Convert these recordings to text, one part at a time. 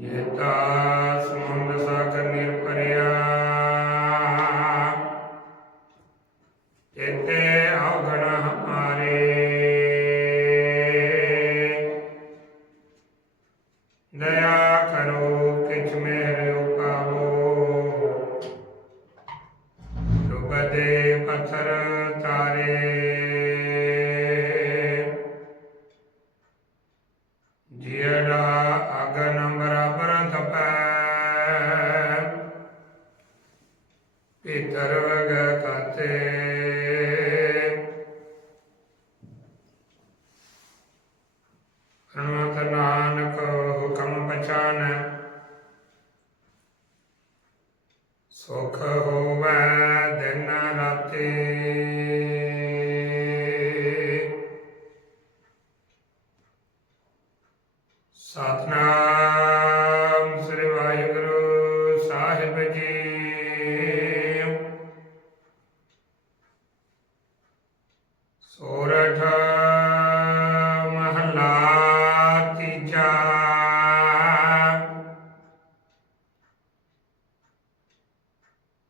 ਜੇਤਾ ਸਮੁੰਦ ਸਾਗਰ ਨਿਰਭਰਿਆ ਤੇਤੇ ਅਵਗਣ ਹਮਾਰੇ ਦਇਆ ਕਰੋ ਕਿਛ ਮਿਹਰ ਉਪਾਵੋ ਡੁਬਦੇ ਪੱਥਰ ਹਨੂਮਤ ਨਾਨਕ ਹੁਕਮ ਪਛਾਨ। ਸੁਖ ਹੋਵੇ ਦਿਨ ਰਾਤੀ। ਸਤਨਾਮ ਸ੍ਰੀ ਵਾਹਿਗੁਰੂ ਸਾਹਿਬ ਜੀ।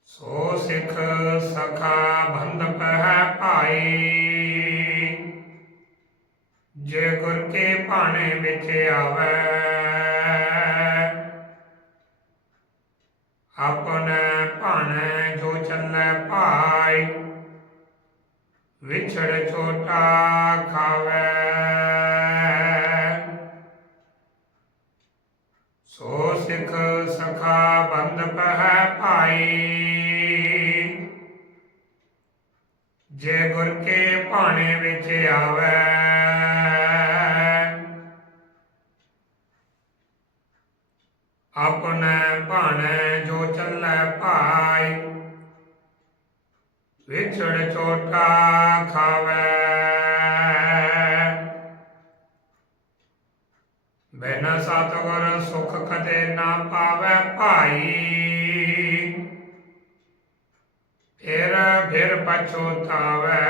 ਸੋ ਸਿੱਖ ਸਖਾ ਬੰਧ ਪਹਿ ਭਾਈ। ਜੇ ਗੁਰ ਕੇ ਭਾਣੇ ਵਿੱਚ ਆਵੇ, ਆਪਣੇ ਭਾਣੇ ਜੋ ਚੱਲੇ ਭਾਈ, ਵਿਛੜ ਛੋਟਾ ਖਾਵੇ। ਸਿੱਖ ਸਖਾ ਬੰਦ ਪਹਿ ਭਾਈ। ਜੇ ਗੁਰ ਕੇ ਭਾਣੇ ਵਿੱਚ ਆਵੇ, ਆਪਣੇ ਭਾਣੇ ਜੋ ਚੱਲੇ ਭਾਈ, ਵਿਛੜ ਛੋਟਾ ਖਾਵੇ। ਸਤਿਗੁਰ ਸੁਖ ਕਦੇ ਨਾ ਪਾਵੇ ਭਾਈ। ਫਿਰ ਫਿਰ ਪਛੋਤਾਵੇ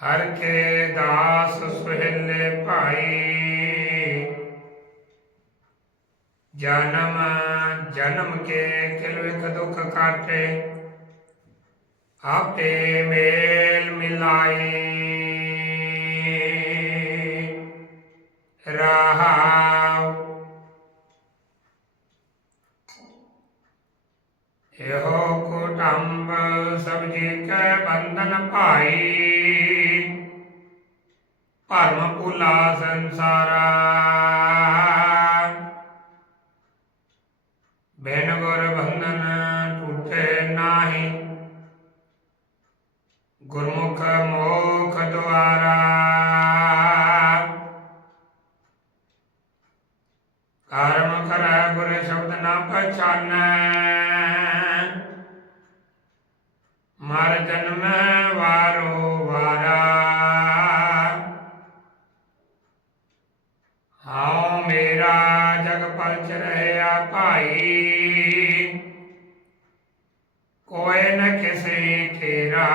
ਹਰ ਕੇ ਦਾਸ ਸੁਹਿਲੇ ਭਾਈ। ਜਨਮ ਜਨਮ ਕੇ ਕਿਲਵਿਖ ਦੁਖ ਕਾਟੇ। ਆਪੇ ਮੇਲ ਮਿਲਾਈ। ਇਹੋ ਕੁਟੰਬ ਸਭ ਜੀ ਕੈ ਬੰਧਨ ਭਾਈ। ਭਰਮ ਭੁਲਾ ਸੰਸਾਰਾ। ਮਰ ਜਨਮ ਵਾਰੋ ਵਾਰਾ। ਹਾਉ ਮੇਰਾ ਜਗ ਪਲਚ ਰਹਿਆ ਭਾਈ। ਕੋਇ ਨ ਕਿਸੇ ਖੇਰਾ।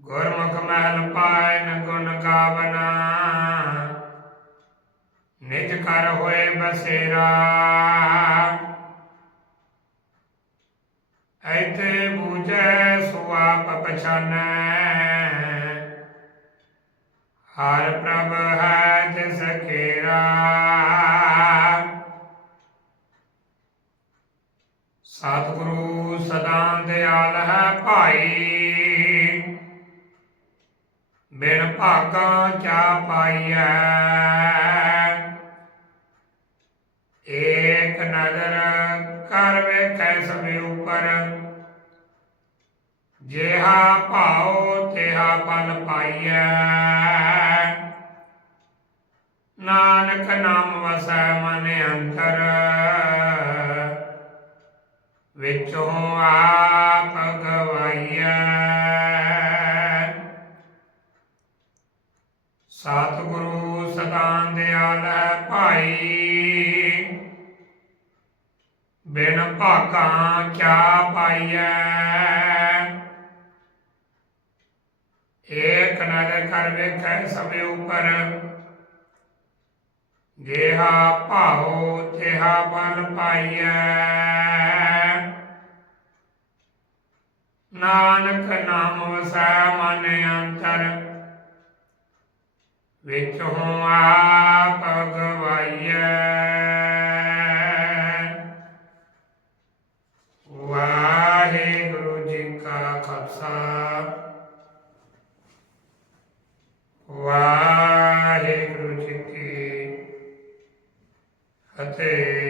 ਗੁਰਮੁਖ ਮਹਿਲ ਪਾਇ ਨ ਗੁਣ ਗਾਵਨਾ। ਨਿਜ ਕਰ ਹੋਏ ਬਸੇਰਾ। ਐਤੇ ਬੂਝੈ ਸੁਆਪ ਪਛਾਨੈ। ਹਰ ਪ੍ਰਭ ਹੈ ਤਿਸ ਖੇਰਾ। ਸਤਿਗੁਰੂ ਸਦਾ ਦਿਆਲ ਹੈ ਭਾਈ। ਬਿਨ ਭਾਗਾ ਚਾ ਪਾਈਐ। ਏਕ ਨਜ਼ਰ ਕਰ ਵੇਖੈ ਸਭੇ ਉਪਰ। ਜਿਹਾ ਭਾਉ ਤਿਹਾ ਪਲ ਪਾਈਐ। ਨਾਨਕ ਨਾਮ ਵਸੈ ਮਨ ਅੰਤਰ, ਵਿੱਚੋਂ ਆਪ ਗਵਾਈਐ। ਸਤਿਗੁਰੂ ਸਦਾ ਦਿਆਲ ਹੈ ਭਾਈ, ਬਿਨ ਭਾਗਾ ਕਿਆ ਪਾਈਐ। ਏਕ ਨਦਰ ਕਰ ਵੇਖੈ ਸਭ ਉਪਰ। ਜੇਹਾ ਭਾਉ ਤੇਹਾ ਬਲ ਪਾਈਐ। ਨਾਨਕ ਨਾਮ ਵਸੈ ਮਨ ਅੰਤਰ। ਵਿੱਚ ਹੂੰ ਆਪ ਗਵਾਈਐ and a